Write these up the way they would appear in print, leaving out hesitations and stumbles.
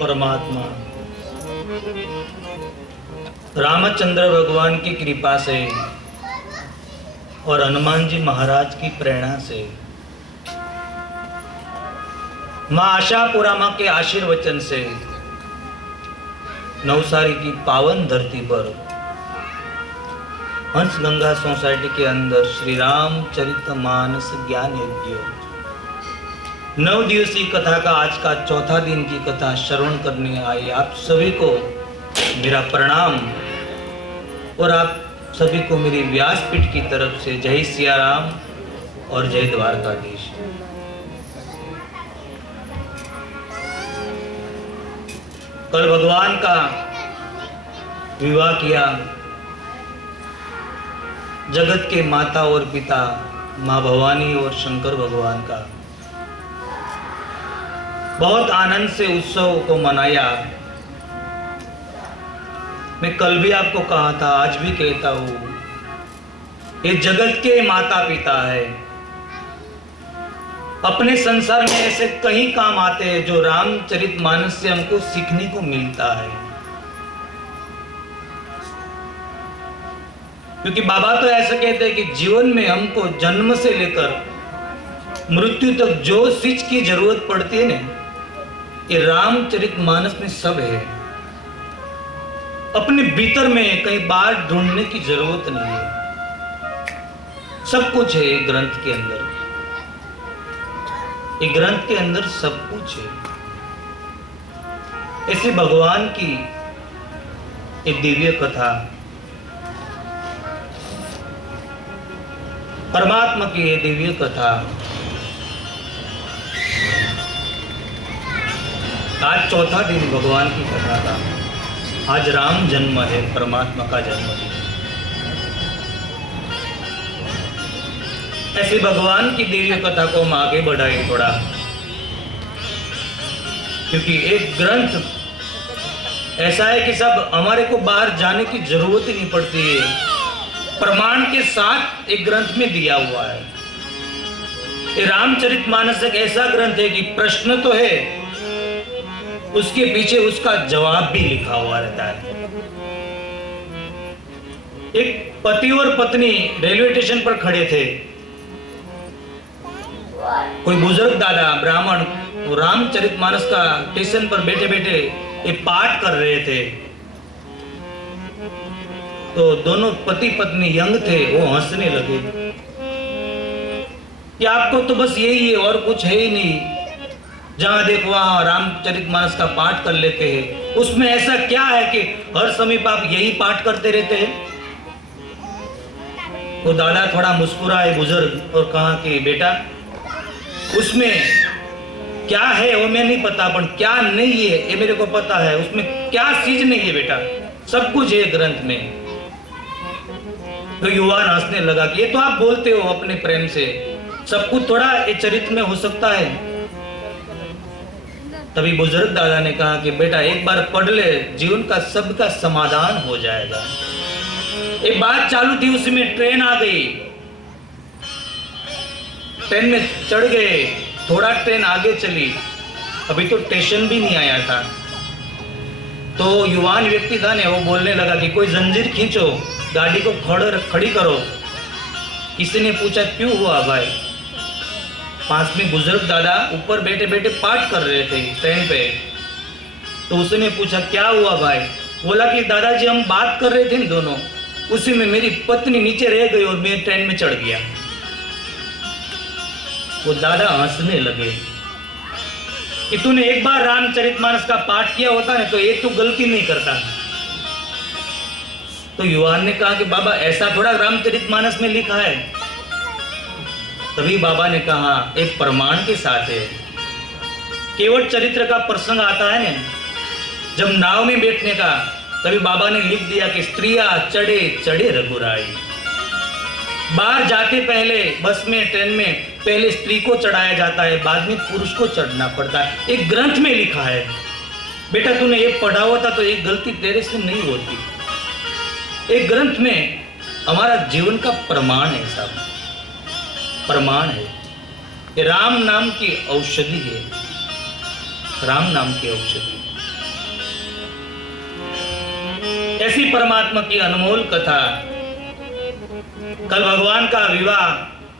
परमात्मा रामचंद्र भगवान की कृपा से और हनुमान जी महाराज की प्रेरणा से मां आशापुरा मां के आशीर्वचन से नवसारी की पावन धरती पर हंस गंगा सोसाइटी के अंदर श्री रामचरितमानस ज्ञान यज्ञ 9 दिवसीय कथा का आज का चौथा दिन की कथा श्रवण करने आए आप सभी को मेरा प्रणाम और आप सभी को मेरी व्यासपीठ की तरफ से जय सिया राम और जय द्वारकाधीश। कल भगवान का विवाह किया, जगत के माता और पिता मां भवानी और शंकर भगवान का बहुत आनंद से उत्सव को मनाया। मैं कल भी आपको कहा था, आज भी कहता हूं, ये जगत के माता पिता है। अपने संसार में ऐसे कई काम आते हैं जो रामचरितमानस से हमको सीखने को मिलता है, क्योंकि बाबा तो ऐसा कहते हैं कि जीवन में हमको जन्म से लेकर मृत्यु तक जो चीज की जरूरत पड़ती है ना, ये रामचरितमानस में सब है। अपने भीतर में कहीं बाहर ढूंढने की जरूरत नहीं है, सब कुछ है ये ग्रंथ के अंदर। ये ग्रंथ के अंदर सब कुछ है। ऐसे भगवान की एक दिव्य कथा, परमात्मा की ये दिव्य कथा आज चौथा दिन भगवान की कथा का। आज राम जन्म है, परमात्मा का जन्मदिन। ऐसे भगवान की दिव्य कथा को हम आगे बढ़ाएं थोड़ा, क्योंकि एक ग्रंथ ऐसा है कि सब हमारे को बाहर जाने की जरूरत ही नहीं पड़ती है, प्रमाण के साथ एक ग्रंथ में दिया हुआ है। ये रामचरितमानस एक ऐसा ग्रंथ है कि प्रश्न तो है, उसके पीछे उसका जवाब भी लिखा हुआ रहता है। एक पति और पत्नी रेलवे स्टेशन पर खड़े थे। कोई बुजुर्ग दादा ब्राह्मण रामचरितमानस का स्टेशन पर बैठे बैठे ये पाठ कर रहे थे। तो दोनों पति पत्नी यंग थे, वो हंसने लगे कि आपको तो बस यही है और कुछ है ही नहीं, जहां देखो वहां रामचरितमानस का पाठ कर लेते हैं। उसमें ऐसा क्या है कि हर समय आप यही पाठ करते रहते हैं? वो दादा थोड़ा मुस्कुराए बुजुर्ग और कहा कि बेटा, उसमें क्या है वो मैं नहीं पता, पर क्या नहीं है ये मेरे को पता है। उसमें क्या चीज नहीं है बेटा, सब कुछ है ग्रंथ में। तो युवा हंसने लगा कि ये तो आप बोलते हो अपने प्रेम से, सब कुछ थोड़ा ये चरित्र में हो सकता है। तभी बुजुर्ग दादा ने कहा कि बेटा एक बार पढ़ ले, जीवन का सबका समाधान हो जाएगा। एक बात चालू थी, उसमें ट्रेन आ गई, ट्रेन में चढ़ गए, थोड़ा ट्रेन आगे चली, अभी तो स्टेशन भी नहीं आया था। तो युवान व्यक्ति था ने वो बोलने लगा कि कोई जंजीर खींचो, गाड़ी को खड़ी करो। किसी ने पूछा क्यों हुआ भाई? पास में बुजुर्ग दादा ऊपर बैठे बैठे पाठ कर रहे थे ट्रेन पे। तो उसने पूछा क्या हुआ भाई? बोला कि दादाजी हम बात कर रहे थे न दोनों, उसी में मेरी पत्नी नीचे रह गई और मैं ट्रेन में चढ़ गया। वो दादा हंसने लगे कि तूने एक बार रामचरितमानस का पाठ किया होता है तो एक तो गलती नहीं करता। तो युवान ने कहा कि बाबा ऐसा थोड़ा रामचरितमानस में लिखा है। तभी बाबा ने कहा एक प्रमाण के साथ है। केवट चरित्र का प्रसंग आता है ना, जब नाव में बैठने का, तभी बाबा ने लिख दिया कि स्त्रियां चढ़े चढ़े रघुराई। बाहर जाते पहले बस में ट्रेन में पहले स्त्री को चढ़ाया जाता है, बाद में पुरुष को चढ़ना पड़ता है। एक ग्रंथ में लिखा है बेटा, तूने ये पढ़ा होता तो एक गलती तेरे से नहीं होती। एक ग्रंथ में हमारा जीवन का प्रमाण है, सब प्रमाण है। ये राम नाम की औषधि है, राम नाम की औषधि। ऐसी परमात्मा की अनमोल कथा। कल भगवान का विवाह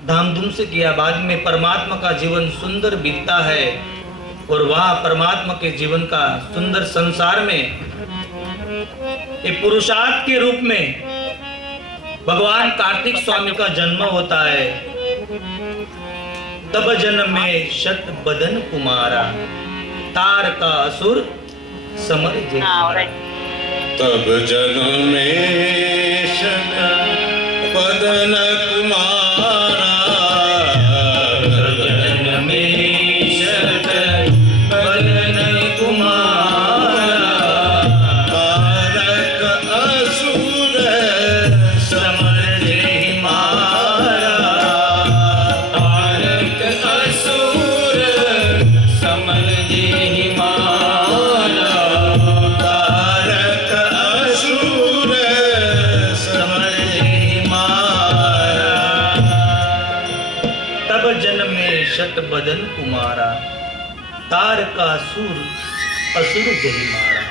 धामधूम से किया, बाद में परमात्मा का जीवन सुंदर बीतता है और वहां परमात्मा के जीवन का सुंदर संसार में एक पुरुषार्थ के रूप में भगवान कार्तिक स्वामी का जन्म होता है। तब जन्म में शत बदन कुमारा, तार का असुर समर जे। तब जन्म में शत बदन कुमारा, बदन कुमारा, तार का सूर असुर जही मारा।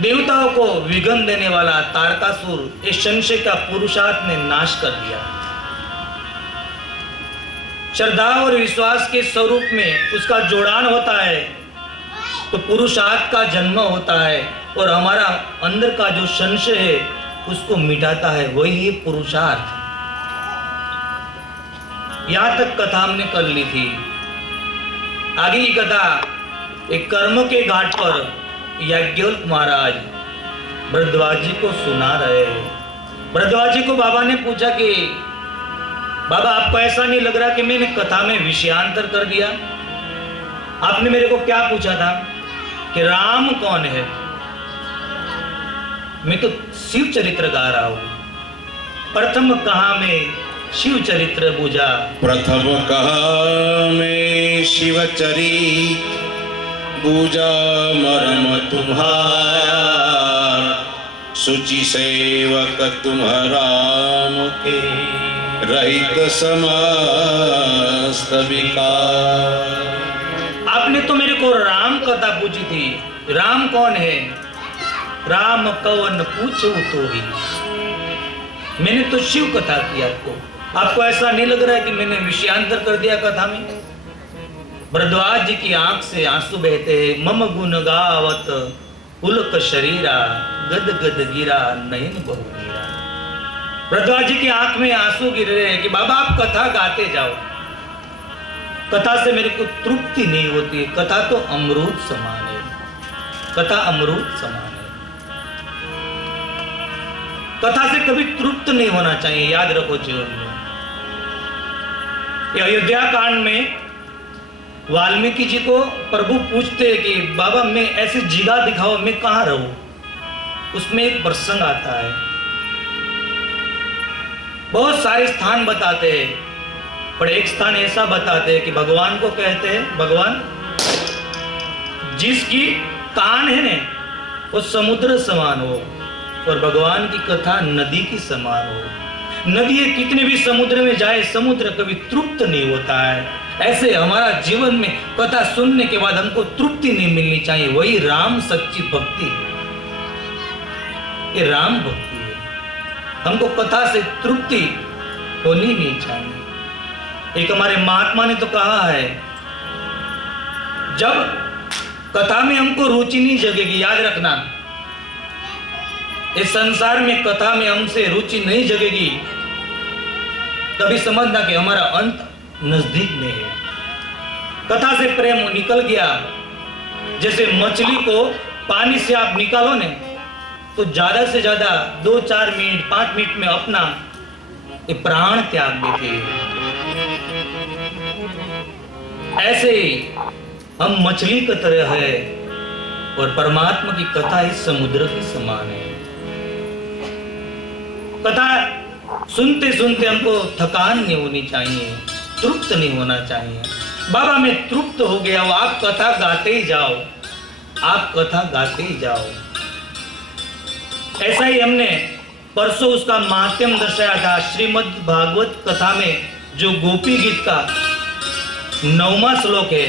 देवताओं को विघ्न देने वाला तारकासुर इस संशय का पुरुषार्थ ने नाश कर दिया। श्रद्धा और विश्वास के स्वरूप में उसका जोड़ान होता है तो पुरुषार्थ का जन्म होता है और हमारा अंदर का जो संशय है उसको मिटाता है, वही है पुरुषार्थ। यहां तक कथा हमने कर ली थी। आगे की कथा एक कर्म के घाट पर याज्ञवल्क्य महाराज भरद्वाज जी को सुना रहे हैं। भरद्वाज जी को बाबा ने पूछा कि बाबा आपको ऐसा नहीं लग रहा कि मैंने कथा में विषयांतर कर दिया? आपने मेरे को क्या पूछा था कि राम कौन है? मैं तो शिव चरित्र गा रहा हूं। प्रथम कहा में शिव चरित्र पूजा, प्रथम कहा में शिव चरित पूजा, मरम तुम्हार सुचि सेवक तुम्हारा के, रहित समस्त विकार। आपने तो मेरे को राम कथा पूछी थी। राम कौन है? राम कवन पूछो तो ही। मैंने तो शिव कथा की आपको ऐसा नहीं लग रहा है कि मैंने विषयांतर कर दिया कथा में? भरद्वाज जी की आंख से आंसू बहते हैं। मम गुण गावत पुलक शरीरा, गद गद गिरा नयन बहुमीरा। भरद्वाज जी की आंख में आंसू गिर रहे हैं कि बाबा आप कथा गाते जाओ। कथा से मेरे को तृप्ति नहीं होती। कथा तो अमृत समान है, कथा अमृत समान है। कथा से कभी तृप्त नहीं होना चाहिए, याद रखो जीवन में। अयोध्या कांड में वाल्मीकि जी को प्रभु पूछते हैं कि बाबा मैं ऐसी जगह दिखाओ, मैं कहां रहूं? उसमें एक प्रसंग आता है। बहुत सारे स्थान बताते हैं पर एक स्थान ऐसा बताते हैं कि भगवान को कहते हैं, भगवान जिसकी कान है ना वो समुद्र समान हो और भगवान की कथा नदी की समान हो। नदी कितने भी समुद्र में जाए, समुद्र कभी तृप्त नहीं होता है। ऐसे हमारा जीवन में कथा सुनने के बाद हमको तृप्ति नहीं मिलनी चाहिए। वही राम सच्ची भक्ति है, ये राम भक्ति है। हमको कथा से तृप्ति होनी नहीं चाहिए। एक हमारे महात्मा ने तो कहा है, जब कथा में हमको रुचि नहीं जगेगी, याद रखना इस संसार में कथा में हमसे रुचि नहीं जगेगी, तभी समझना कि हमारा अंत नजदीक में है। कथा से प्रेम निकल गया, जैसे मछली को पानी से आप निकालो ने तो ज्यादा से ज्यादा 2-4 मिनट 5 मिनट में अपना ये प्राण त्याग देते हैं। ऐसे ही हम मछली की तरह है और परमात्मा की कथा इस समुद्र के समान है। कथा सुनते सुनते हमको थकान नहीं होनी चाहिए, तृप्त नहीं होना चाहिए। बाबा मैं तृप्त हो गया हूं, आप कथा गाते ही जाओ, आप कथा गाते ही जाओ। ऐसा ही हमने परसों उसका महात्म्य दर्शाया था। श्रीमद् भागवत कथा में जो गोपी गीत का 9वां श्लोक है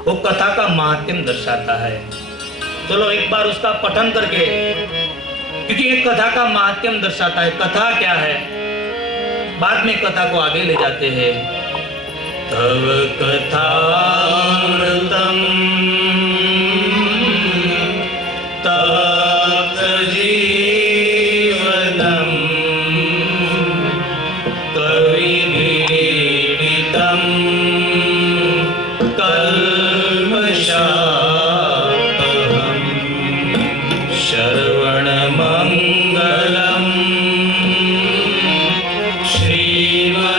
वो कथा का महात्म्य दर्शाता है। चलो एक बार उसका पठन करके, क्योंकि एक कथा का महात्म्य दर्शाता है। कथा क्या है, बाद में कथा को आगे ले जाते हैं। तव कथामृतम तप्त जीवनम कविभिरीडितम कल्मषापहम् श्रवणमङ्गलम् श्रीमदामतं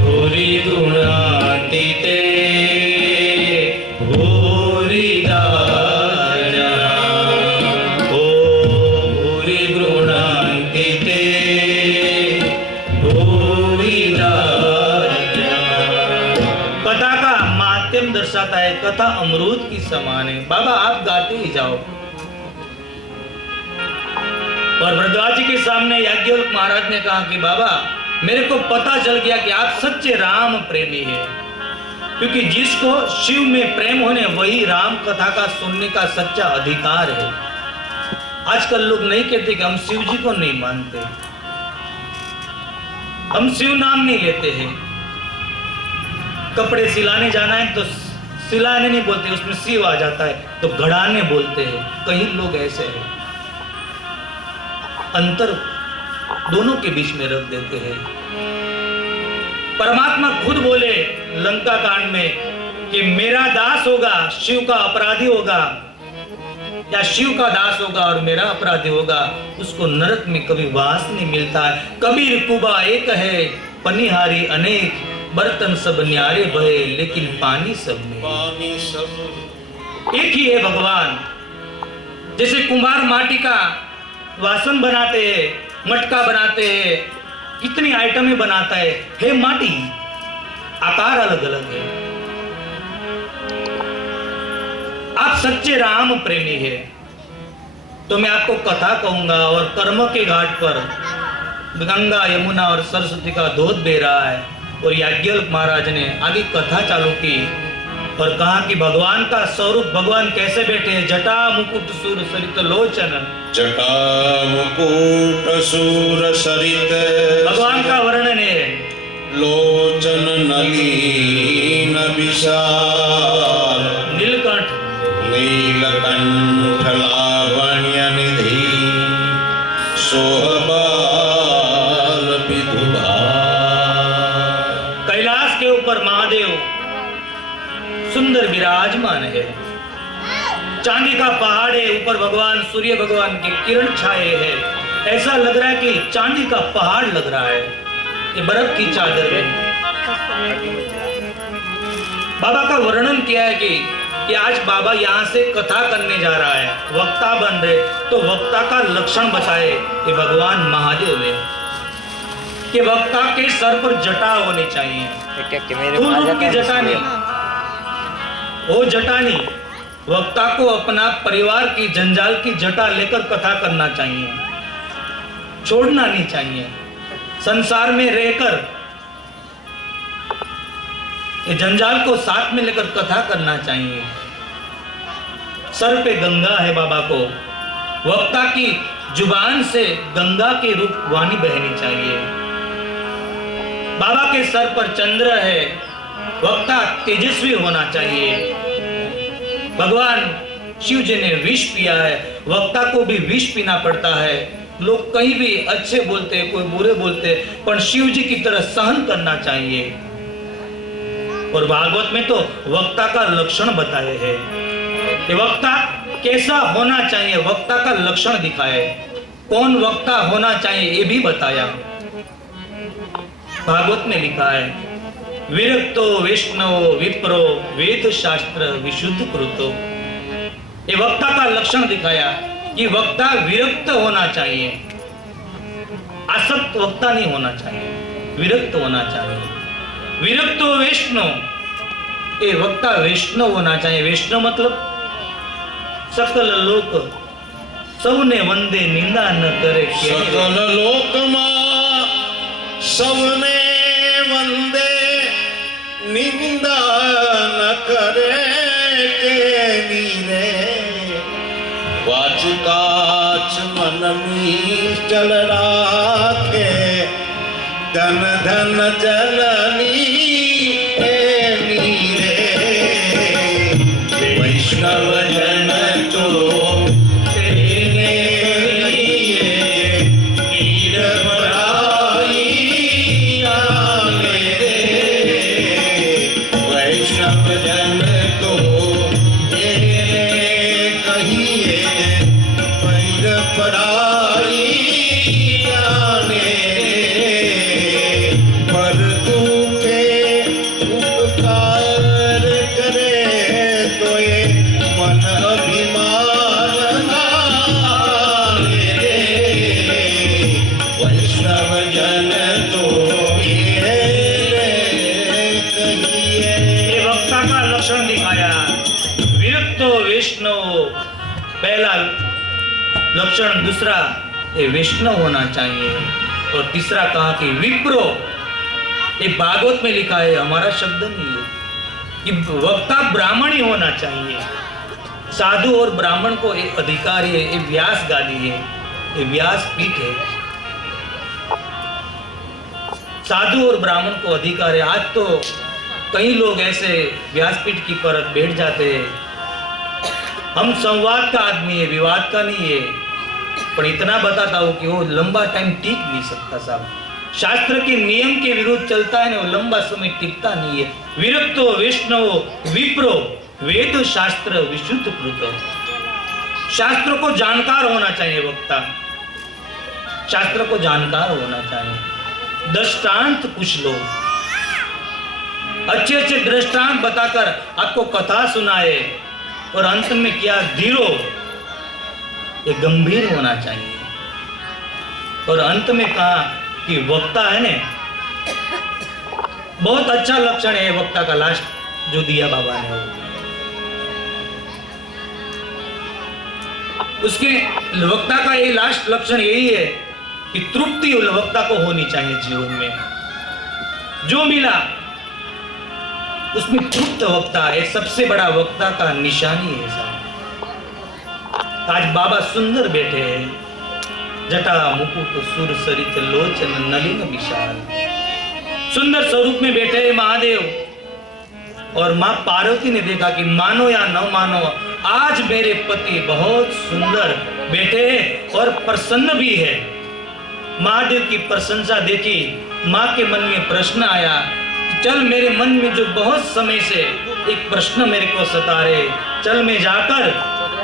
भूरि गृह्णाति ते भूरिदा जनाः। ॐ भूरि गृह्णाति ते भूरिदा जनाः। कथा का माध्यम दर्शाता है, कथा अमरूद की समान है। बाबा आप गाते ही जाओ। और भरद्वाज जी के सामने याज्ञवल्क्य महाराज ने कहा कि बाबा मेरे को पता चल गया कि आप सच्चे राम प्रेमी हैं, क्योंकि जिसको शिव में प्रेम होने वही राम कथा का सुनने का सच्चा अधिकार है। आजकल लोग नहीं कहते कि हम शिव जी को नहीं मानते, हम शिव नाम नहीं लेते हैं। कपड़े सिलाने जाना है तो सिलाने नहीं बोलते, उसमें शिव आ जाता है तो घड़ाने बोलते हैं। कई लोग ऐसे हैं, अंतर दोनों के बीच में रख देते हैं। परमात्मा खुद बोले लंका कांड में कि मेरा दास होगा शिव का अपराधी होगा, या शिव का दास होगा और मेरा अपराधी होगा, उसको नरक में कभी वास नहीं मिलता है। कबीर कुबा एक है पनिहारी अनेक, बर्तन सब न्यारे भये लेकिन पानी सब में। पानी सब एक ही है भगवान। जैसे कुम्हार माटी का वासन बनाते हैं, मटका बनाते हैं, कितनी आइटमें बनाता है माटी, आकार अलग अलग है। आप सच्चे राम प्रेमी है तो मैं आपको कथा कहूंगा। और कर्म के घाट पर गंगा यमुना और सरस्वती का धोध बह रहा है, और याज्ञवल्क्य महाराज ने आगे कथा चालू की और कहा कि भगवान का स्वरूप, भगवान कैसे बैठे हैं। जटा मुकुट सूर सरित लोचन, जटा मुकुट सूर सरित भगवान का वर्णन है। लोचन नलीन विशाल, नीलकंठ नीलकंठ लावण्य निधि सोहबाल विधुभार। कैलाश के ऊपर महादेव सुंदर विराजमान है। चांदी का पहाड़ है, ऊपर भगवान सूर्य भगवान के किरण छाए हैं। ऐसा लग रहा है कि चांदी का पहाड़ लग रहा है, ये बर्फ की चादर है। बाबा का वर्णन किया है कि आज बाबा यहाँ से कथा करने जा रहा है, वक्ता बन रहे, तो वक्ता का लक्षण बताए कि भगवान महादेव है कि वक्ता के सर पर जटा होनी चाहिए, फूल रूप की जटा नहीं, वो जटा नहीं। वक्ता को अपना परिवार की जंजाल की जटा लेकर कथा करना चाहिए, छोड़ना नहीं चाहिए। संसार में रहकर ये जंजाल को साथ में लेकर कथा करना चाहिए। सर पे गंगा है बाबा को, वक्ता की जुबान से गंगा के रूप वाणी बहनी चाहिए। बाबा के सर पर चंद्र है, वक्ता तेजस्वी होना चाहिए। भगवान शिव जी ने विष पिया है, वक्ता को भी विष पीना पड़ता है। लोग कहीं भी अच्छे बोलते, कोई बुरे बोलते, पर शिव जी की तरह सहन करना चाहिए। और भागवत में तो वक्ता का लक्षण बताए हैं कि वक्ता कैसा होना चाहिए, वक्ता का लक्षण दिखाए, कौन वक्ता होना चाहिए ये भी बताया। भागवत में लिखा है विरक्तो वैष्णव विप्रो वेद शास्त्र विशुद्ध कृतो। ये वक्ता का लक्षण दिखाया कि वक्ता विरक्त होना चाहिए, आसक्त वक्ता नहीं होना चाहिए, विरक्त होना चाहिए। विरक्तो वैष्णव, ये वक्ता वैष्णव होना चाहिए। वैष्णव मतलब सकल लोक सबने वंदे निंदा न करे, सकल लोक सबने वंदे निंदा न करे। काच मन में चल राखे धन धन जननी रे वैष्णव जन तो तेने कीर बड़ाई आगे रे वैष्णव जन तो तेने कहिए पैर पड़ाई आने पर तू के उपकार करे तो ये मन अभिमान आगे रे वैष्णव जन तो ये कहिए। ये वक्ता का लक्षण दिखाया। विरक्तो वैष्णव पहला लक्षण, दूसरा ये वैष्णव होना चाहिए, और तीसरा कहा कि विप्रो। ये भागवत में लिखा है, हमारा शब्द नहीं है कि वक्ता ब्राह्मण ही होना चाहिए। साधु और ब्राह्मण को एक अधिकार है, ये व्यास गादी है, ये व्यास पीठ है। साधु और ब्राह्मण को अधिकार है। आज तो कई लोग ऐसे व्यासपीठ की पर बैठ जाते हैं। हम संवाद का आदमी है, विवाद का नहीं है, पर इतना बताता हूं कि वो लंबा टाइम टिक नहीं सकता साहब। शास्त्र के नियम के विरुद्ध चलता है ना, वो लंबा समय टिकता नहीं है। विरक्तो वैष्णव विप्रो वेद शास्त्र विशुद्ध कृत। शास्त्र को जानकार होना चाहिए वक्ता, शास्त्र को जानकार होना चाहिए। दृष्टांत कुछ लोग अच्छे अच्छे दृष्टांत बताकर आपको कथा सुनाए और अंत में क्या धीरो, ये गंभीर होना चाहिए। और अंत में कहा कि वक्ता है ने, बहुत अच्छा लक्षण है वक्ता का लास्ट जो दिया बाबा ने। उसके वक्ता का ये लास्ट लक्षण यही है कि तृप्ति वक्ता को होनी चाहिए जीवन में। जो मिला उसमें तृप्त वक्ता है, सबसे बड़ा वक्ता का निशानी है साहब। आज बाबा सुंदर बैठे हैं, जटा मुकुट सुर सरित लोचन नलिन विशाल, सुंदर स्वरूप में बैठे हैं महादेव। और माँ पार्वती ने देखा कि मानो या न मानो, आज मेरे पति बहुत सुंदर बैठे हैं और प्रसन्न भी है। महादेव की प्रशंसा देखी, माँ के मन में प्रश्न आया, चल मेरे मन में जो बहुत समय से एक प्रश्न मेरे को सता रहे, चल मैं जाकर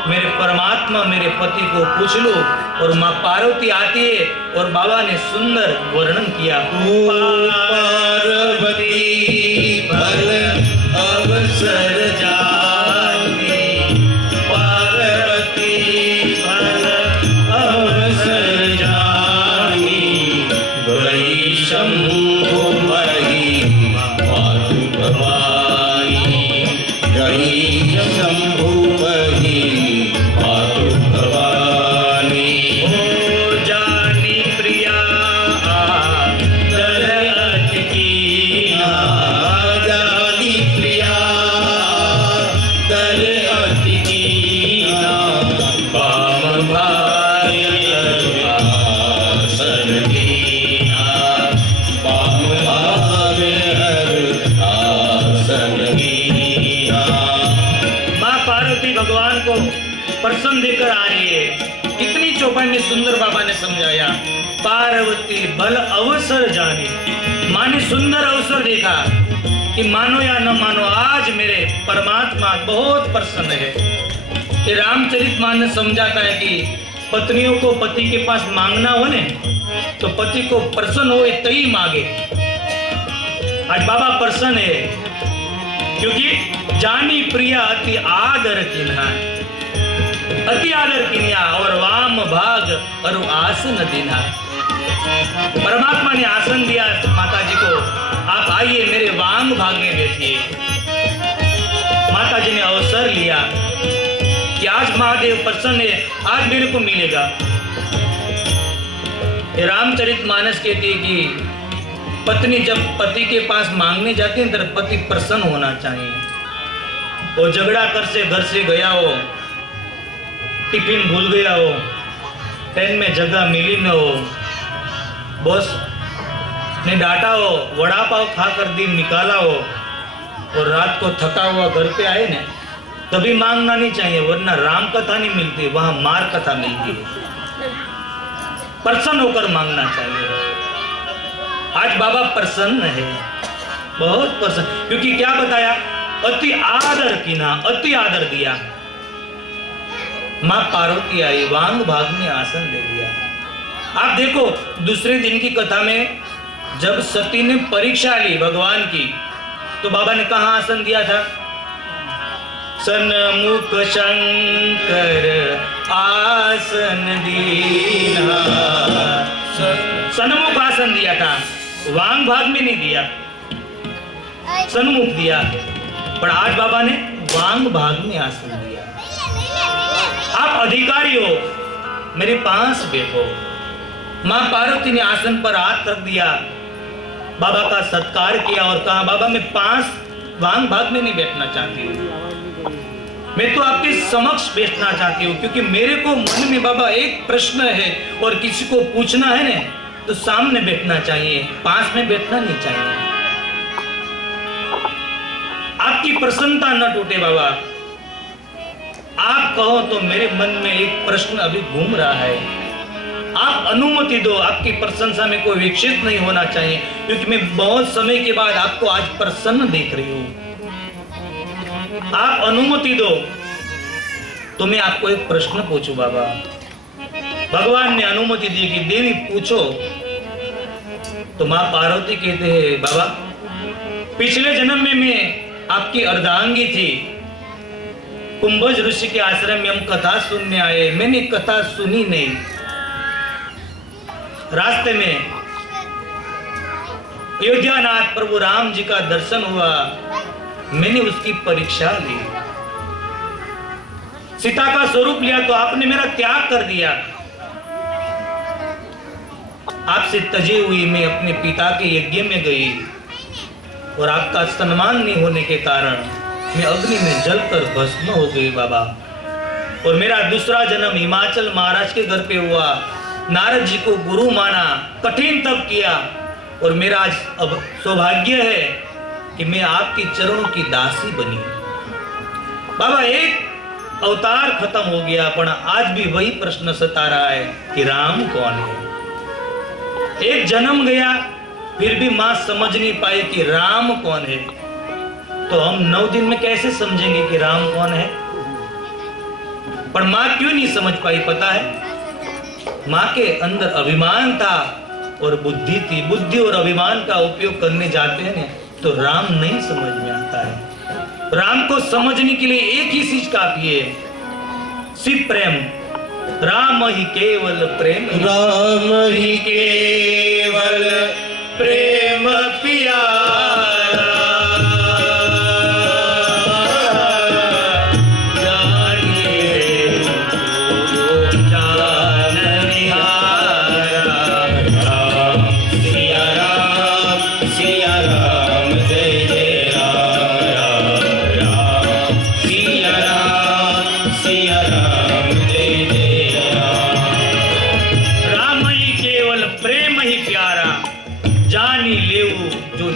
मेरे परमात्मा मेरे पति को पूछ लूं। और माँ पार्वती आती है और बाबा ने सुंदर वर्णन किया। पार्वती भल अवसर जानी, पार्वती भल अवसर जानी, गई शंभु मही मातु भवानी, गई शंभु मही मातु भवानी। ओ जानी प्रिया दरअत कीना, जानी प्रिया दरअत कीना, बाम भाई आसन कीना, बाम भाई आसन कीना। माँ पार्वती भगवान को प्रसन्न देकर आ रही है। कितनी चौपाई में सुंदर बाबा ने समझाया। पार्वती भल अवसर जानी, माँ ने सुंदर अवसर देखा कि मानो या न मानो, आज मेरे परमात्मा बहुत प्रसन्न है। कि रामचरितमानस समझाता है कि पत्नियों को पति के पास मांगना हो ने, तो पति को प्रसन्न हो तभी मांगे। आज बाबा प्रसन्न है क्योंकि जानी प्रिया अति आदर किन्हा, अति आदर किन्या और वाम भाग और आसन दीना। परमात्मा ने आसन दिया माता जी को, आप आइए मेरे वाम भाग में बैठिए। माता जी ने अवसर लिया कि आज महादेव प्रसन्न है, आज मेरे को मिलेगा। रामचरितमानस कहती है कि पत्नी जब पति के पास मांगने जाती है तो पति प्रसन्न होना चाहिए। वो झगड़ा कर से घर से गया हो, टिफिन भूल गया हो, ट्रेन में जगह मिली न हो, बॉस ने डांटा हो, वड़ा पाव खाकर दिन निकाला हो और रात को थका हुआ घर पे आए ना, तभी मांगना नहीं चाहिए, वरना राम कथा नहीं मिलती, वहां मार कथा मिलती है। प्रसन्न होकर मांगना चाहिए। आज बाबा प्रसन्न है, बहुत प्रसन्न, क्योंकि क्या बताया, अति आदर कीना, अति आदर दिया। मां पार्वती आई, वांग भाग में आसन दे दिया। आप देखो दूसरे दिन की कथा में जब सती ने परीक्षा ली भगवान की, तो बाबा ने कहां आसन दिया था? सन्मुख शंकर आसन दीना, सन्मुख आसन दिया था, वांग भाग में नहीं दिया, सन्मुख दिया। पर आज बाबा ने वांग भाग में आसन दिया। आप अधिकारी हो, मेरे पास बैठो। मां पार्वती ने आसन पर हाथ रख दिया, बाबा का सत्कार किया और कहा, बाबा मैं पास वांग भाग में नहीं बैठना चाहती हूँ, मैं तो आपके समक्ष बैठना चाहती हूँ, क्योंकि मेरे को मन में बाबा एक प्रश्न है और किसी को पूछना है ना, तो सामने बैठना चाहिए, पास में बैठना नहीं चाहिए। आपकी प्रसन्नता न टूटे बाबा, आप कहो तो मेरे मन में एक प्रश्न अभी घूम रहा है, आप अनुमति दो। आपकी प्रशंसा में कोई विक्षिप्त नहीं होना चाहिए, क्योंकि मैं बहुत समय के बाद आपको आज प्रसन्न देख रही हूं। आप अनुमति दो तो मैं आपको एक प्रश्न पूछूं बाबा। भगवान ने अनुमति दी कि देवी पूछो। तो मां पार्वती कहते हैं, बाबा पिछले जन्म में मैं आपकी अर्धांगी थी, कुंभज ऋषि के आश्रम में हम कथा सुनने आए, मैंने कथा सुनी नहीं, रास्ते में अयोध्यानाथ प्रभु राम जी का दर्शन हुआ, मैंने उसकी परीक्षा ली, सीता का स्वरूप लिया तो आपने मेरा त्याग कर दिया। आपसे तजी हुई मैं अपने पिता के यज्ञ में गई और आपका सम्मान नहीं होने के कारण मैं अग्नि में जलकर भस्म हो गई बाबा। और मेरा दूसरा जन्म हिमाचल महाराज के घर पे हुआ, नारद जी को गुरु माना, कठिन तप किया और मेरा आज अब सौभाग्य है कि मैं आपके चरणों की दासी बनी। बाबा एक अवतार खत्म हो गया, पर आज भी वही प्रश्न सता रहा है कि राम कौन है। एक जन्म गया, फिर भी मां समझ नहीं पाई कि राम कौन है। तो हम 9 दिन में कैसे समझेंगे कि राम कौन है? पर मां क्यों नहीं समझ पाई पता है? मां के अंदर अभिमान था और बुद्धि थी। बुद्धि और अभिमान का उपयोग करने जाते हैं तो राम नहीं समझ में आता है। राम को समझने के लिए एक ही चीज काफी है, सिर्फ प्रेम। राम ही केवल प्रेम, राम ही केवल प्रेम प्यारा,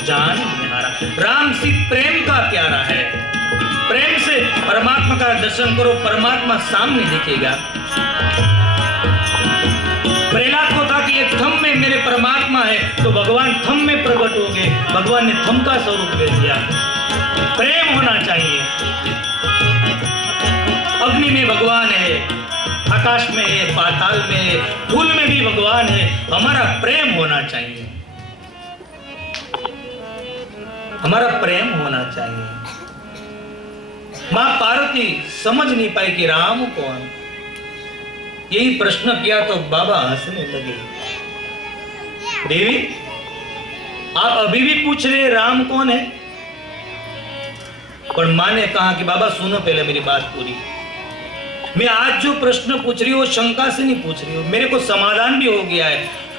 जान निहारा। राम सिर्फ प्रेम का प्यारा है। प्रेम से परमात्मा का दर्शन करो, परमात्मा सामने दिखेगा। प्रहलाद को था कि ये थम में मेरे परमात्मा है, तो भगवान थम में प्रकट हो गए। भगवान ने थम का स्वरूप दे दिया। प्रेम होना चाहिए। अग्नि में भगवान है, आकाश में है, पाताल में है, फूल में भी भगवान है। हमारा प्रेम होना चाहिए, हमारा प्रेम होना चाहिए। मां पार्वती समझ नहीं पाई कि राम कौन। यही प्रश्न किया तो बाबा हंसने लगे। देवी आप अभी भी पूछ रहे राम कौन है? पर मां ने कहा कि बाबा सुनो पहले मेरी बात पूरी। मैं आज जो प्रश्न पूछ रही हूँ शंका से नहीं पूछ रही हूँ, मेरे को समाधान भी हो गया है।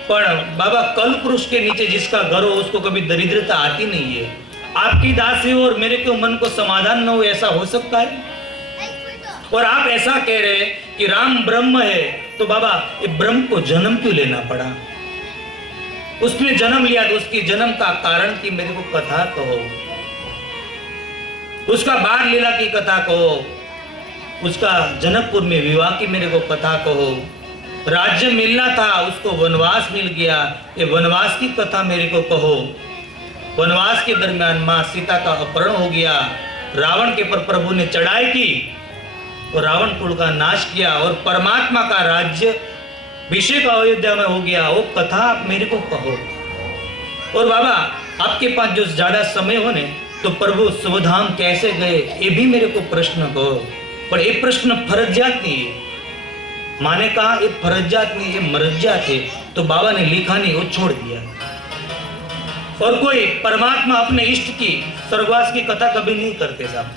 पर बाबा कल पुरुष के नीचे जिसका घर हो उसको कभी दरिद्रता आती नहीं है। आपकी दासी हो और मेरे को मन को समाधान न हो, ऐसा हो सकता है? और आप ऐसा कह रहे हैं कि राम ब्रह्म है, तो बाबा ये ब्रह्म को जन्म क्यों लेना पड़ा? उसने जन्म लिया तो उसकी जन्म का कारण की मेरे को कथा कहो, उसका बाल लीला की कथा कहो, उसका जनकपुर में विवाह की मेरे को कथा कहो। राज्य मिलना था, उसको वनवास मिल गया, ये वनवास की कथा मेरे को कहो। वनवास के दरमियान मां सीता का अपहरण हो गया, रावण के पर प्रभु ने चढ़ाई की और रावण कुल का नाश किया और परमात्मा का राज्य अभिषेक अयोध्या में हो गया। वो कथा आप मेरे को कहो। और बाबा आपके पास जो ज्यादा समय हो ने तो प्रभु सुवधाम कैसे गए ये भी मेरे को प्रश्न कहो। पर ये प्रश्न फर्जियात नहीं है। माने कहा ये फर्जियात नहीं, ये मर्जियात है, तो बाबा ने लिखा नहीं, वो छोड़ दिया। और कोई परमात्मा अपने इष्ट की स्वर्गवास की कथा कभी नहीं करते साहब।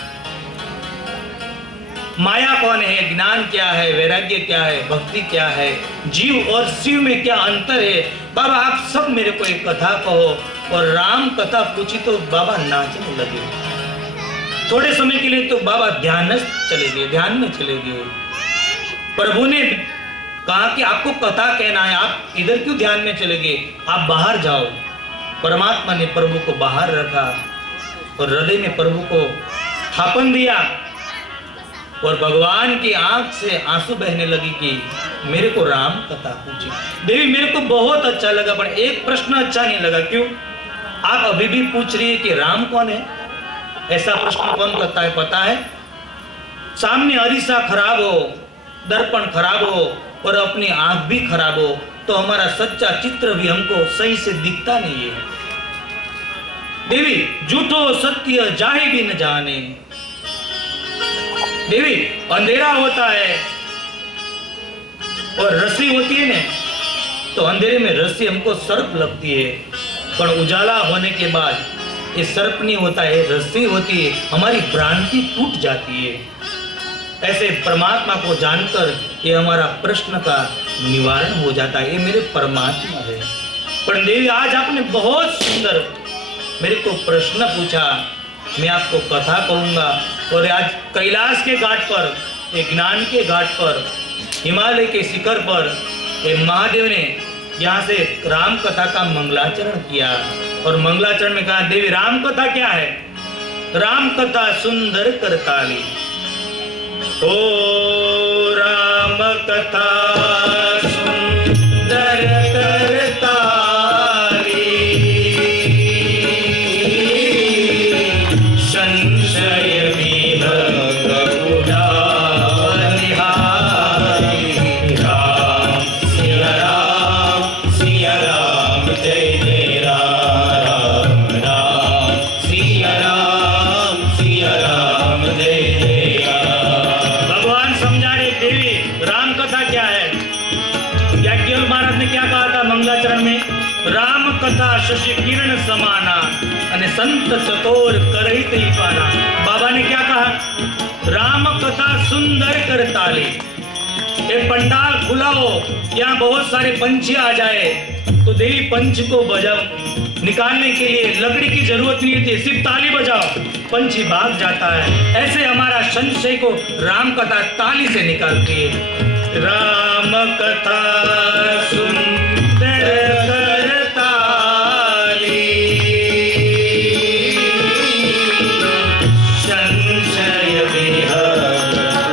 माया कौन है, ज्ञान क्या है, वैराग्य क्या है, भक्ति क्या है, जीव और शिव में क्या अंतर है, बाबा आप सब मेरे को एक कथा कहो। और राम कथा पूछी तो बाबा नाचने लगे। थोड़े समय के लिए तो बाबा ध्यानस्थ चले गए, ध्यान में चले गए। प्रभु ने कहा कि आपको कथा कहना है, आप इधर क्यों ध्यान में चले गए, आप बाहर जाओ। परमात्मा ने प्रभु को बाहर रखा और हृदय में प्रभु को स्थापन दिया और भगवान की आंख से आंसू बहने लगी कि मेरे को राम कथा पूछी। देवी मेरे को बहुत अच्छा लगा, पर एक प्रश्न अच्छा नहीं लगा। क्यों? आप अभी भी पूछ रही है कि राम कौन है। ऐसा प्रश्न कौन करता है पता है? सामने अरीसा खराब हो, दर्पण खराब हो और अपनी आंख भी खराब हो तो हमारा सच्चा चित्र भी हमको सही से दिखता नहीं है। देवी झूठो सत्य जाहे भी न जाने। देवी अंधेरा होता है और रस्सी होती है ना, तो अंधेरे में रस्सी हमको सर्प लगती है, पर उजाला होने के बाद ये सर्प नहीं होता है, रस्सी होती है, हमारी भ्रांति टूट जाती है। ऐसे परमात्मा को जानकर ये हमारा प्रश्न का निवारण हो जाता है। ये मेरे परमात्मा है। पर देवी आज आपने बहुत सुंदर मेरे को प्रश्न पूछा, मैं आपको कथा कहूंगा। और आज कैलाश के घाट पर, एक ज्ञान के घाट पर, हिमालय के शिखर पर एक महादेव ने यहाँ से राम कथा का मंगलाचरण किया और मंगलाचरण में कहा देवी राम कथा क्या है? राम कथा सुंदर करताली। ओ राम कथा सुंदर करताली, संशय विहग उड़ाव निहारी। राम सिया राम जय जय राम, राम सिया राम जय जय राम। भगवान समझा रहे देवी राम कथा क्या है। याज्ञवल्क्य महाराज ने क्या कहा था मंगलाचरण में? राम कथा शशि किरण समाना अने संत चकोर करहित ही पाना। बाबा ने क्या कहा? राम कथा सुंदर करताली। एक पंडाल खुला हो, यहाँ बहुत सारे पंछी आ जाए तो देवी पंच को बजाओ। निकालने के लिए लकड़ी की जरूरत नहीं होती, सिर्फ ताली बजाओ, पंछी भाग जाता है। ऐसे हमारा संशय को राम कथा ताली से निकालती है। राम कथा सुंदर करताली, संशय विहग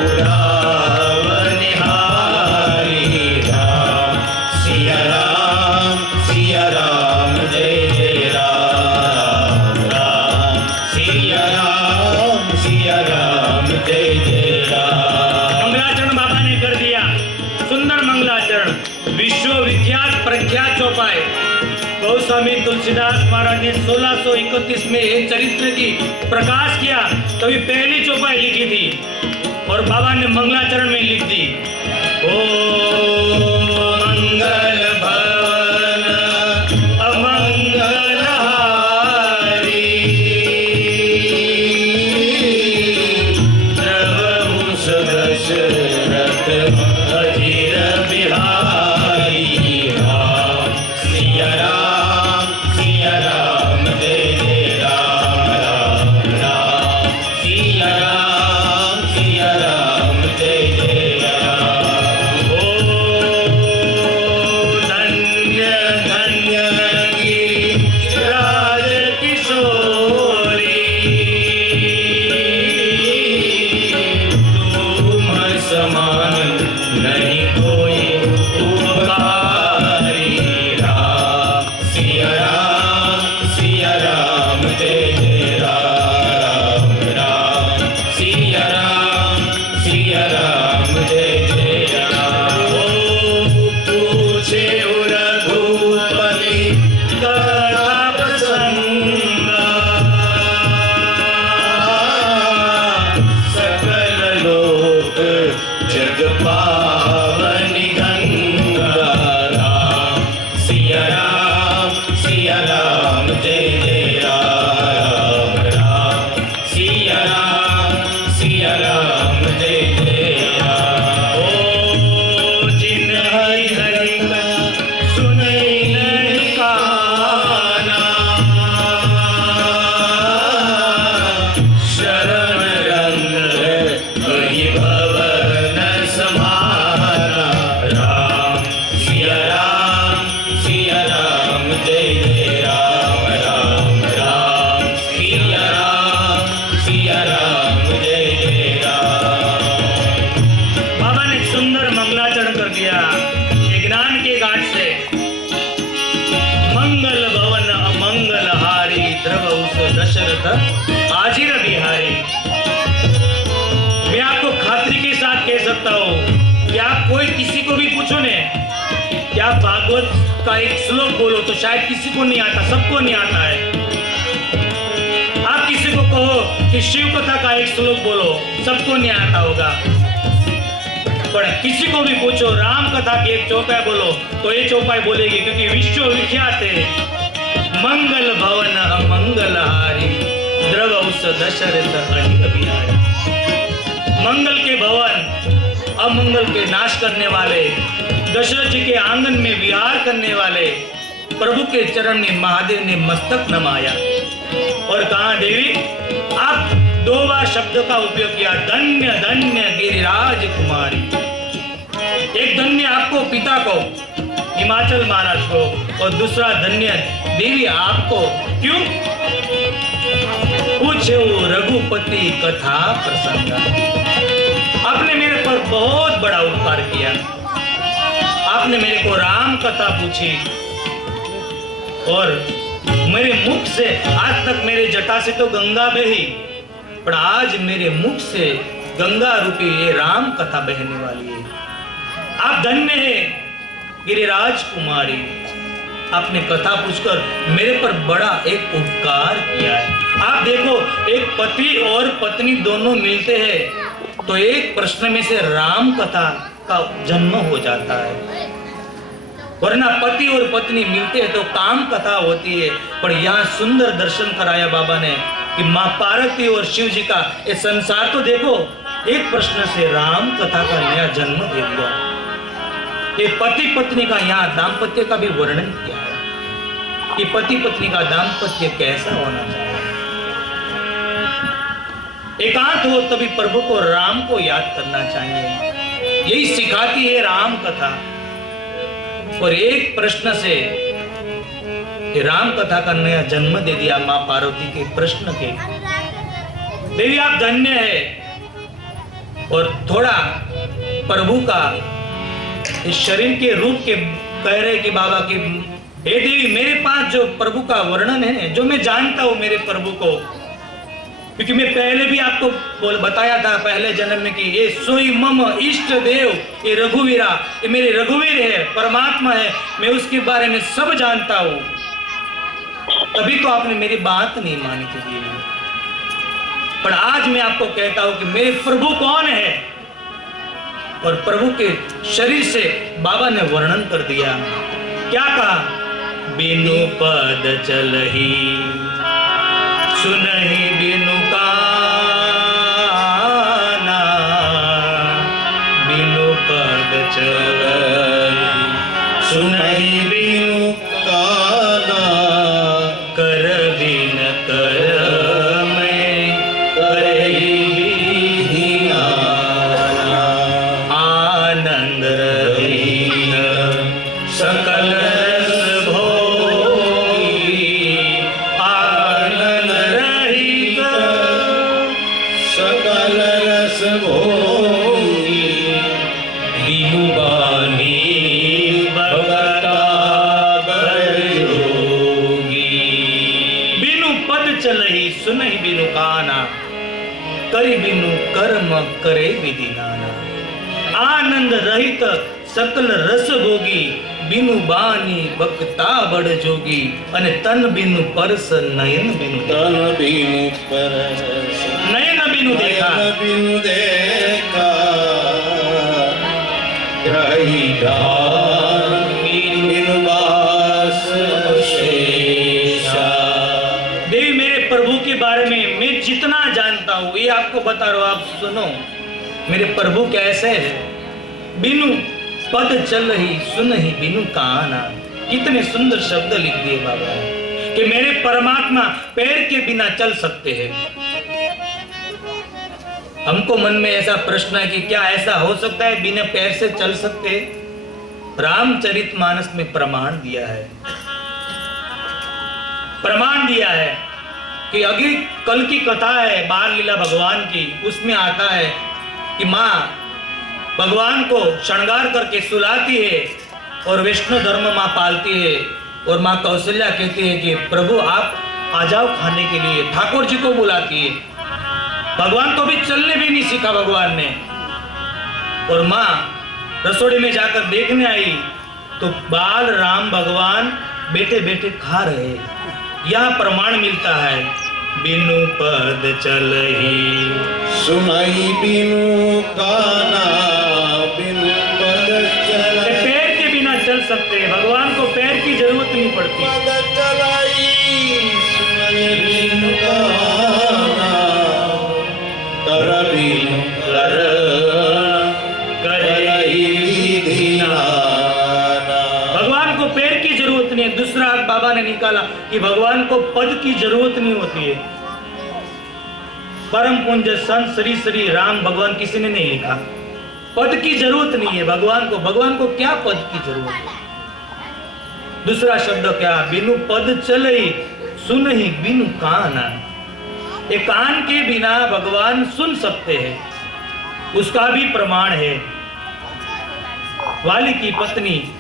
उड़ाव निहारी। राम सिया राम जय जय राम, राम सिया राम जय जय राम। मंगलाचरण बाबा ने कर दिया, सुंदर मंगलाचरण, विश्वविख्यात प्रख्यात चौपाई। गोस्वामी तुलसीदास महाराज ने 1631 में एक चरित्र की प्रकाश किया, तभी पहली चौपाई लिखी थी और बाबा ने मंगलाचरण में लिख दी। ओ मंगल भवन अमंगल हारी, द्रवहु सदशरथ अजिर बिहारी। राम सिया राम जय जय राम, राम सिया राम सिया राम जय जय राम। ओ जिन हरि हरि का सुनई नहीं काना, शरण रंग कही भवन समाना। राम सिया राम जय जय राम। राम राम सिया राम जय जय राम। बाबा ने एक सुंदर मंगलाचरण कर दिया ये ज्ञान के घाट से। मंगल भवन अमंगल हारी, द्रवउस दशरथ आजिर बिहारी। मैं आपको खातिर के साथ कह सकता हूँ कि आप कोई किसी को भी पूछो ने कि आप भागवत का एक श्लोक बोलो तो शायद किसी को नहीं आता, सबको नहीं आता है। आप किसी को कहो कि शिव कथा का एक श्लोक बोलो, सबको नहीं आता होगा। पर किसी को भी पूछो राम कथा की एक चौपाई बोलो तो ये चौपाई बोलेगी, क्योंकि विश्व विख्यात है। मंगल भवन अमंगल हारी, द्रवउस दशरथ अजित बिहारी। मंगल के भवन अमंगल के नाश करने वाले, दशरथ जी के आंगन में विहार करने वाले प्रभु के चरण में महादेव ने मस्तक नमाया और कहा देवी आप 2 बार शब्द का उपयोग किया, धन्य धन्य गिरिराज कुमारी। एक धन्य आपको पिता को, हिमाचल महाराज को, और दूसरा धन्य देवी आपको। क्यों? पूछो रघुपति कथा प्रसंग। आपने मेरे पर बहुत बड़ा उपकार किया। आपने मेरे को राम कथा पूछी और मेरे मुख से आज तक मेरे जटा से तो गंगा बही, पर आज मेरे मुख से गंगा रूपी ये राम कथा बहने वाली है। आप धन्य हैं गिरिराज कुमारी। आपने कथा पूछकर मेरे पर बड़ा एक उपकार किया है। आप देखो एक पति और पत्नी दोनों मिलते हैं तो एक प्रश्न में से राम कथा का जन्म हो जाता है, वरना पति और पत्नी मिलते हैं तो काम कथा होती है। पर यहाँ सुंदर दर्शन कराया बाबा ने कि माँ पार्वती और शिव जी का ये संसार तो देखो, एक प्रश्न से राम कथा का नया जन्म दे दिया। ये पति पत्नी का यहाँ दाम्पत्य का भी वर्णन किया है कि पति पत्नी का दाम्पत्य कैसा होना चाहिए। एकांत हो तभी प्रभु को राम को याद करना चाहिए, यही सिखाती है राम कथा। और एक प्रश्न से राम कथा का नया जन्म दे दिया मां पार्वती के प्रश्न के। देवी आप धन्य है। और थोड़ा प्रभु का इस शरीर के रूप के कह रहे कि बाबा की हे देवी मेरे पास जो प्रभु का वर्णन है, जो मैं जानता हूं मेरे प्रभु को, क्योंकि मैं पहले भी आपको बताया था पहले जन्म में कि ये सोई मम इष्ट देव, ये रघुवीरा, ये मेरे रघुवीर है, परमात्मा है, मैं उसके बारे में सब जानता हूं। तभी तो आपने मेरी बात नहीं मानी थी देवी। पर आज मैं आपको कहता हूं कि मेरे प्रभु कौन है। और प्रभु के शरीर से बाबा ने वर्णन कर दिया। क्या कहा? बिनु पद चलही सुनहि बिनु काना, बिनु पद चलहि सुनहि बिनु काना, कर बिन कर मैं करहि विधि नाना। आनंद रहित सकल रस भोगी, आनंद रहित सकल रस भोगी, बिनु बानी भगता बर योगी। बिनु पद चलहि सुनहि बिनु काना, करि बिनु कर्म करे विधि नाना। आनंद रहित सकल रस भोगी, बिनु बानी बक्ता बड़ जोगी। अने तन बिनु परस नयन बिनु तन बिनु परस नयन बिनु देखा, नयन बिनु देखा, ग्रही दान बिनु बास शेषा। देवी मेरे प्रभु के बारे में मैं जितना जानता हूं, ये आपको बता रहा हूं, आप सुनो। मेरे प्रभु कैसे है? बिनु पद चल ही सुन ही बिनु काना। कितने सुंदर शब्द लिख दिए बाबा कि मेरे परमात्मा पैर के बिना चल सकते हैं। हमको मन में ऐसा प्रश्न है कि क्या ऐसा हो सकता है बिना पैर से चल सकते हैं? रामचरितमानस में प्रमाण दिया है, प्रमाण दिया है कि अभी कल की कथा है बाल लीला भगवान की, उसमें आता है कि माँ भगवान को श्रृंगार करके सुलाती है और वैष्णव धर्म माँ पालती है। और माँ कौशल्या कहती है कि प्रभु आप आ जाओ खाने के लिए, ठाकुर जी को बुलाती है। भगवान को भी चलने भी नहीं सीखा भगवान ने। और माँ रसोड़ी में जाकर देखने आई तो बाल राम भगवान बैठे बैठे खा रहे। यह प्रमाण मिलता है बिनु पद चल ही सुनाई बिनु काना बिनु पद चल। पैर के बिना चल सकते हैं, भगवान को पैर की जरूरत नहीं पड़ती। पद चलाई सुनाई बिनु काना कर बिनु कर भगवान को पैर की जरूरत नहीं है। दूसरा बाबा ने निकाला कि भगवान को पद की जरूरत नहीं होती है। परम पूज्य संत श्री श्री राम भगवान किसी ने नहीं लिखा, पद की जरूरत नहीं है भगवान को क्या पद की जरूरत है? दूसरा शब्द क्या? बिनु पद चल ही सुन ही बिनु काना। एक कान के बिना भगवान सुन सकते हैं, उसका भी प्रमाण है। वाली की पत्नी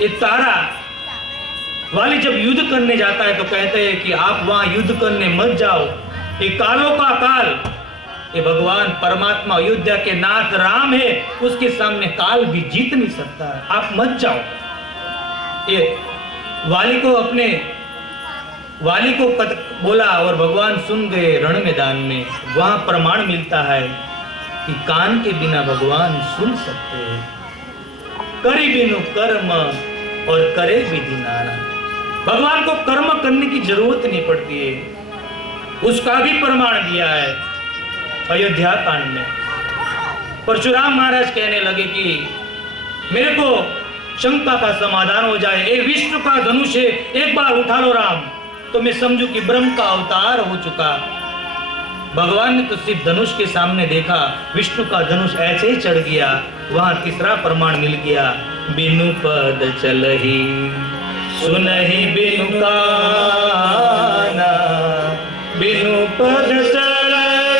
ये तारा, वाली जब युद्ध करने जाता है तो कहते हैं कि आप वहां युद्ध करने मत जाओ, ये कालों का काल, ये भगवान परमात्मा अयोध्या के नाथ राम है, उसके सामने काल भी जीत नहीं सकता है, आप मत जाओ। ये वाली को बोला और भगवान सुन गए रण मैदान में। वहां प्रमाण मिलता है कि कान के बिना भगवान सुन सकते हैं। करी बिनु कर्म और करे विधि नाना। भगवान को कर्म करने की जरूरत नहीं पड़ती है, उसका भी प्रमाण दिया है अयोध्या कांड में। परशुराम महाराज कहने लगे कि मेरे को शंका का समाधान हो जाए, ये विष्णु का धनुष है, एक बार उठा लो राम, तो मैं समझू कि ब्रह्म का अवतार हो चुका। भगवान ने तो सिर्फ धनुष के सामने देखा, विष्णु का धनुष ऐसे ही चढ़ गया। वहां तीसरा प्रमाण मिल गया, बिनु पद चल ही सुन ही बिनु काना। बिनु पद चल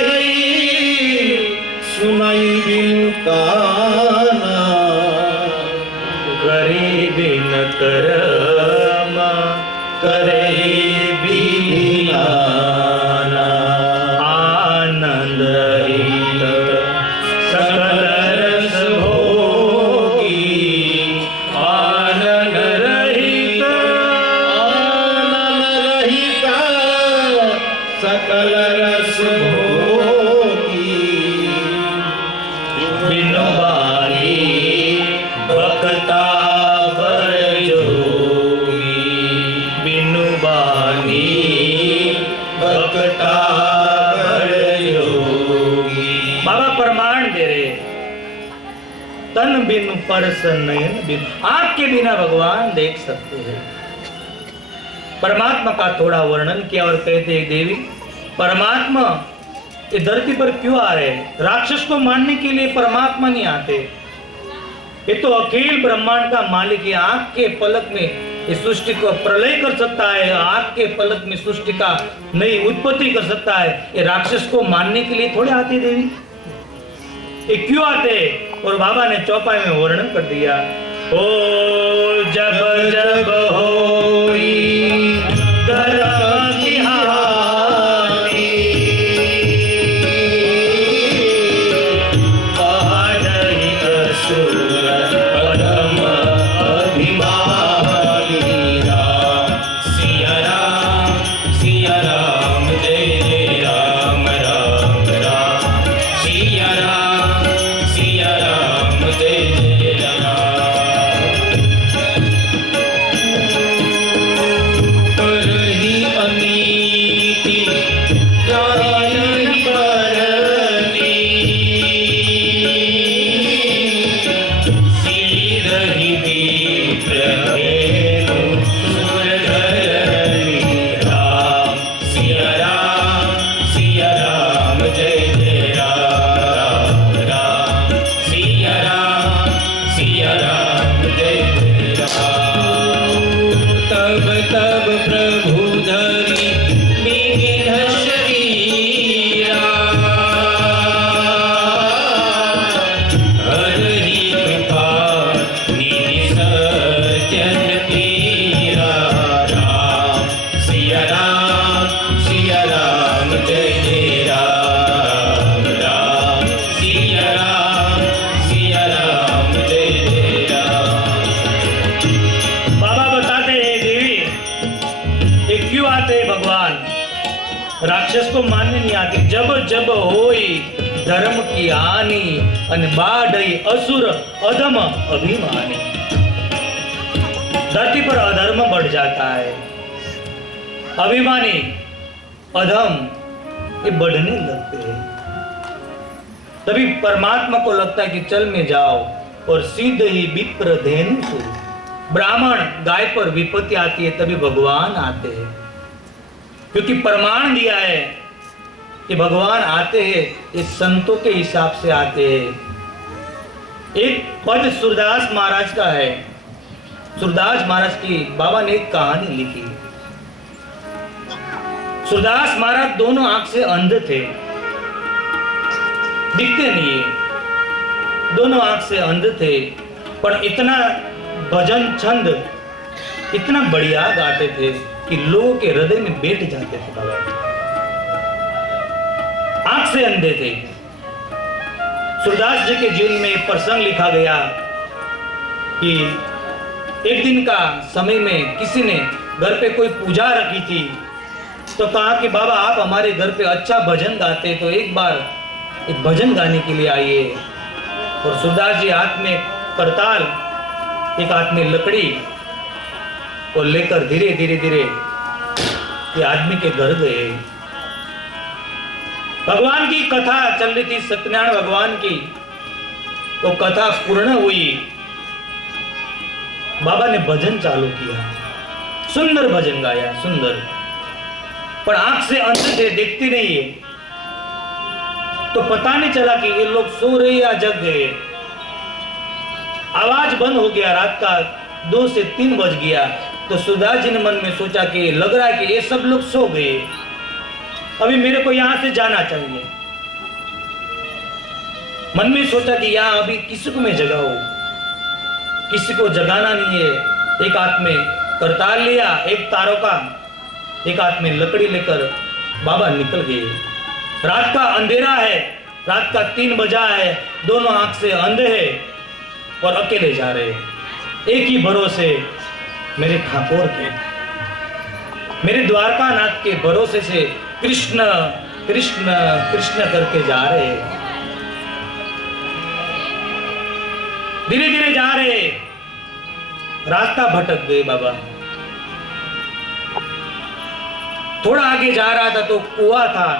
ही सुनाई बिनु काना करे बिन कर्मा करे बिन नाना। आनंद रहित सकल रस भोगी, आनंद रहित सकल रस भोगी। बिनु बानी भक्ता बर जोगी। बिनु बानी भक्ता बर जोगी। बाबा प्रमाण दे रहे, तन बिनु परस नयन बिनु। आंख के बिना भगवान देख सकते हैं। परमात्मा का थोड़ा वर्णन किया और कहते हैं देवी परमात्मा ये धरती पर क्यों आ रहे? राक्षस को मारने के लिए परमात्मा नहीं आते, ये तो अखिल ब्रह्मांड का मालिक है। आंख के पलक में इस सृष्टि को प्रलय कर सकता है, आंख के पलक में सृष्टि का नई उत्पत्ति कर सकता है। ये राक्षस को मारने के लिए थोड़े आते देवी, ये क्यों आते? और बाबा ने चौपाई में वर्णन कर दिया, ओ जब जब होई धर्म की हानि, पाडई असुर परम अभिमानी। राम सिया राम जय जय राम राम राम सिया राम जय जय राम। जब होई धर्म की हानि अन बाढ़ई असुर अधम अभिमानी। धरती पर अधर्म बढ़ जाता है, अभिमानी अधम ये बढ़ने लगते हैं। तभी परमात्मा को लगता है कि चल में जाओ और सीध ही विप्र धेनु सु। ब्राह्मण गाय पर विपत्ति आती है तभी भगवान आते हैं, क्योंकि प्रमाण दिया है कि भगवान आते हैं ये संतों के हिसाब से आते हैं। एक पद सूरदास महाराज का है। सूरदास महाराज की बाबा ने एक कहानी लिखी। सूरदास महाराज दोनों आंख से अंध थे, दिखते नहीं है, दोनों आंख से अंध थे, पर इतना भजन छंद इतना बढ़िया गाते थे कि लोगों के हृदय में बैठ जाते थे। बाबा आंख से अंधे थे। सूरदास जी के जीवन में प्रसंग लिखा गया कि एक दिन का समय में किसी ने घर पे कोई पूजा रखी थी, तो कहा कि बाबा आप हमारे घर पे अच्छा भजन गाते, तो एक बार एक भजन गाने के लिए आइए। और सूरदास जी हाथ में करताल, एक हाथ में लकड़ी और लेकर धीरे धीरे धीरे ये आदमी के घर गए। भगवान की कथा चल रही थी, सत्यनारायण भगवान की। तो कथा पूर्ण हुई, बाबा ने भजन चालू किया, सुंदर भजन गाया, सुंदर, पर आंख से अंध थे, देखते नहीं है, तो पता नहीं चला कि ये लोग सो रहे या जग गए। आवाज बंद हो गया, रात का 2 से 3 बज गया। तो सूरदास जी ने मन में सोचा कि लग रहा है कि ये सब लोग सो गए, अभी मेरे को यहां से जाना चाहिए। मन में सोचा कि यहां अभी किसी को मैं जगाऊं, किसी को जगाना नहीं है। एक हाथ में करताल लिया, एक तारों का, एक हाथ में लकड़ी लेकर बाबा निकल गए। रात का अंधेरा है, रात का 3 बजा है, दोनों आंख से अंधे हैं और अकेले जा रहे हैं। एक ही भरोसे मेरे ठाकुर के, मेरे द्वारका नाथ के भरोसे से कृष्ण कृष्ण कृष्ण करके जा रहे हैं। धीरे धीरे जा रहे, रास्ता भटक गए बाबा। थोड़ा आगे जा रहा था तो कुआं था,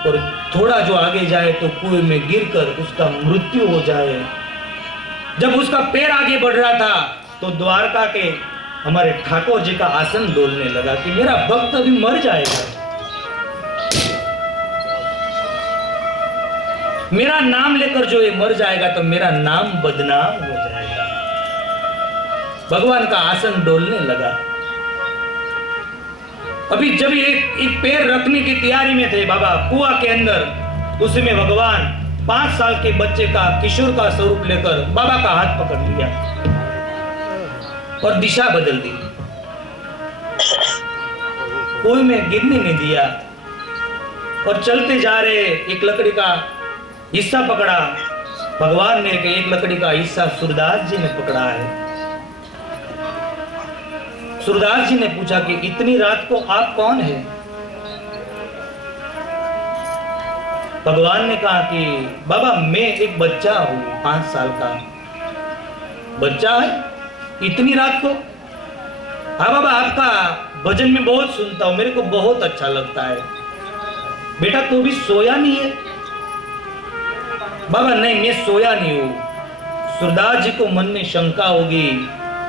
और थोड़ा जो आगे जाए तो कुएं में गिरकर उसका मृत्यु हो जाए। जब उसका पैर आगे बढ़ रहा था तो द्वारका के हमारे ठाकुर जी का आसन डोलने लगा कि मेरा भक्त अभी मर जाएगा, मेरा नाम लेकर जो ये मर जाएगा तो मेरा नाम बदनाम हो जाएगा। भगवान का आसन डोलने लगा। अभी जब एक पैर रखने की तैयारी में थे बाबा कुआं के अंदर, उसमें भगवान 5 साल के बच्चे का, किशोर का स्वरूप लेकर बाबा का हाथ पकड़ लिया और दिशा बदल दी। कुएं में गिरने नहीं दिया और चलते जा रहे। एक लकड़ी का हिस्सा पकड़ा भगवान ने, कि एक लकड़ी का हिस्सा सूरदास जी ने पकड़ा है। सूरदास जी ने पूछा कि इतनी रात को आप कौन है? भगवान ने कहा कि बाबा मैं एक बच्चा हूं, 5 साल का बच्चा है, इतनी रात को? हाँ बाबा, आपका भजन में बहुत सुनता हूं, मेरे को बहुत अच्छा लगता है। बेटा तू भी सोया नहीं है? बाबा नहीं, मैं सोया नहीं हूं। सूरदास जी को मन में शंका होगी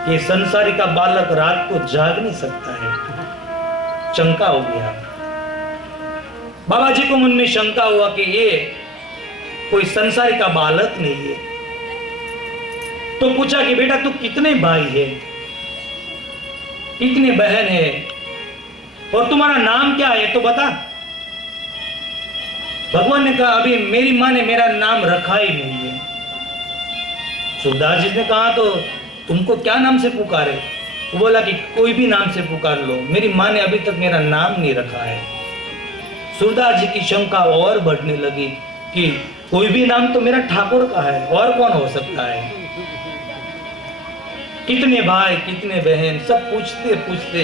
कि संसारी का बालक रात को जाग नहीं सकता है, शंका हो गया। बाबा जी को मन में शंका हुआ कि ये कोई संसारी का बालक नहीं है। तो पूछा कि बेटा तू कितने भाई है, कितने बहन है, और तुम्हारा नाम क्या है तो बता। भगवान ने कहा अभी मेरी माँ ने मेरा नाम रखा ही नहीं है। सूरदास जी ने कहा तो तुमको क्या नाम से पुकारे? वो बोला कि कोई भी नाम से पुकार लो, मेरी माँ ने अभी तक मेरा नाम नहीं रखा है। सूरदास जी की शंका और बढ़ने लगी कि कोई भी नाम तो मेरा ठाकुर का है, और कौन हो सकता है? कितने भाई कितने बहन, सब पूछते पूछते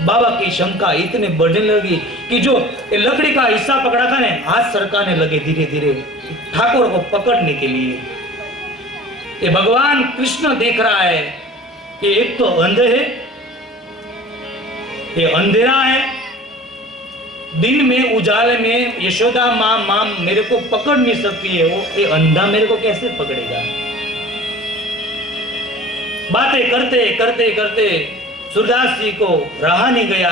बाबा की शंका इतने बढ़ने लगी कि जो ये लकड़ी का हिस्सा पकड़ा था ने, हाथ सरकाने लगे धीरे धीरे ठाकुर को पकड़ने के लिए। ये भगवान कृष्ण देख रहा है कि एक तो अंधे है, ये अंधेरा है, दिन में उजाले में यशोदा माँ मेरे को पकड़ नहीं सकती है, वो ये अंधा मेरे को कैसे पकड़ेगा। बातें करते करते करते सूरदास जी को रहा नहीं गया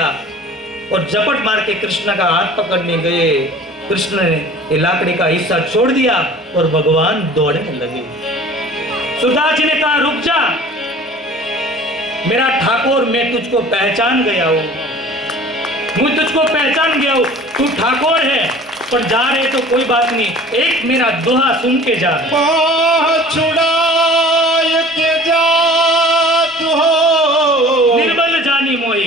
और झपट मार के कृष्ण का हाथ पकड़ने गए। कृष्ण ने ये लाकड़ी का हिस्सा छोड़ दिया और भगवान दौड़ने लगे। सूरदास जी ने कहा, रुक जा मेरा ठाकुर, मैं तुझको पहचान गया हूं, मैं तुझको पहचान गया हूं, तू ठाकुर है, पर जा रहे तो कोई बात नहीं, एक मेरा दोहा सुन के जा। छुड़ाय के जात हो निर्बल जानी मोहे,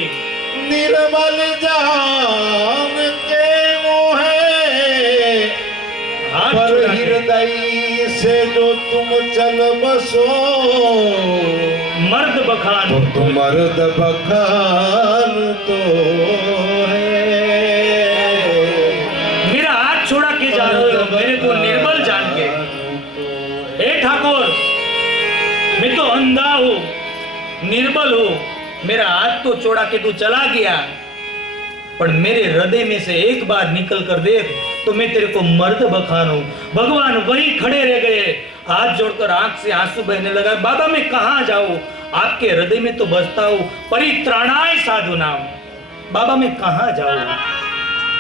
निर्बल जान के मोहे, हाथ पर छुड़ा के। हृदय से जो तुम चल बसो, मर्द बखान तो तुम मर्द बखान तो है। मेरा हाथ छोड़ा के जा रहे हो मेरे को निर्बल जान के। हे ठाकुर, मैं तो अंधा हूं, निर्बल हूं, मेरा हाथ तो छोड़ा के तू चला गया, पर मेरे हृदय में से एक बार निकल कर देख तो मैं तेरे को मर्द बखानूं। भगवान वहीं खड़े रह गए, हाथ जोड़कर आंख से आंसू बहने लगा। बाबा मैं कहां जाऊं, आपके हृदय में तो बसता हूं, परित्राणाय साधु नाम। बाबा मैं कहां जाऊं।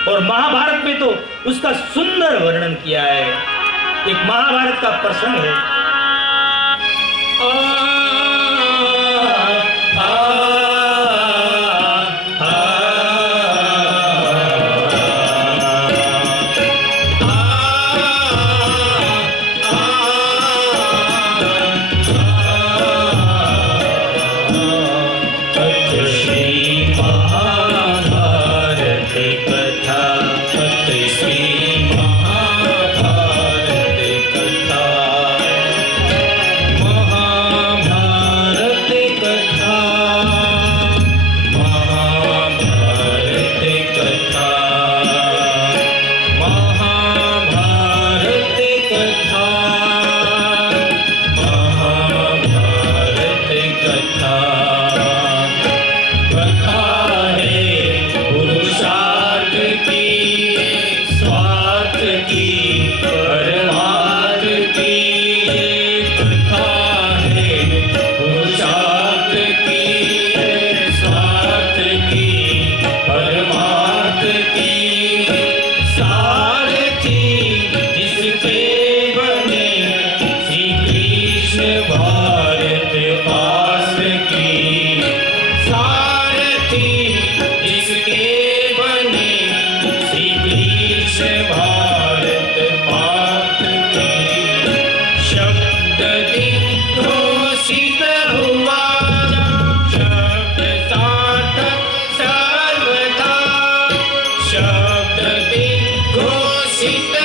और महाभारत में तो उसका सुंदर वर्णन किया है। एक महाभारत का प्रसंग है। शब्द घोषित